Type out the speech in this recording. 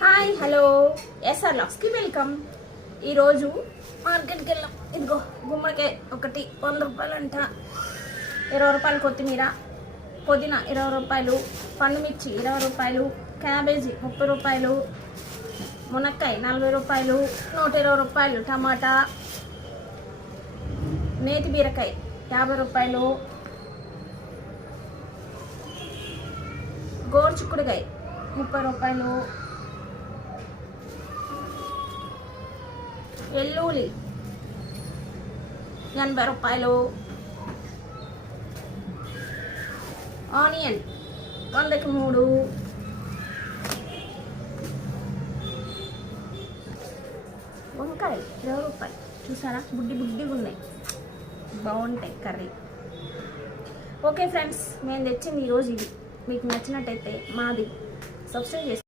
Hi hello SR లాక్స్కి welcome. ఈరోజు మార్కెట్కి వెళ్ళాం. ఇదిగో గుమ్మడికాయ ఒకటి 100 రూపాయలు అంట, 20 రూపాయలు కొత్తిమీర, పుదీనా 20 రూపాయలు, పండుమిర్చి 20 రూపాయలు, క్యాబేజీ 30 రూపాయలు, మునక్కాయ 40 రూపాయలు, 120 రూపాయలు, టమాటా, నేతి బీరకాయ 50 రూపాయలు, గోరుచిక్కుడుకాయ 30 రూపాయలు, వెల్లుల్లి 80 రూపాయలు, ఆనియన్ 100కి 3, వంకాయ 20 రూపాయలు. చూసారా, బుడ్డిగా ఉన్నాయి, బాగుంటాయి కర్రీ. ఓకే ఫ్రెండ్స్, మేము తెచ్చింది ఈరోజు ఇది. మీకు నచ్చినట్టయితే మాది సబ్స్క్రైబ్ చేసుకోండి.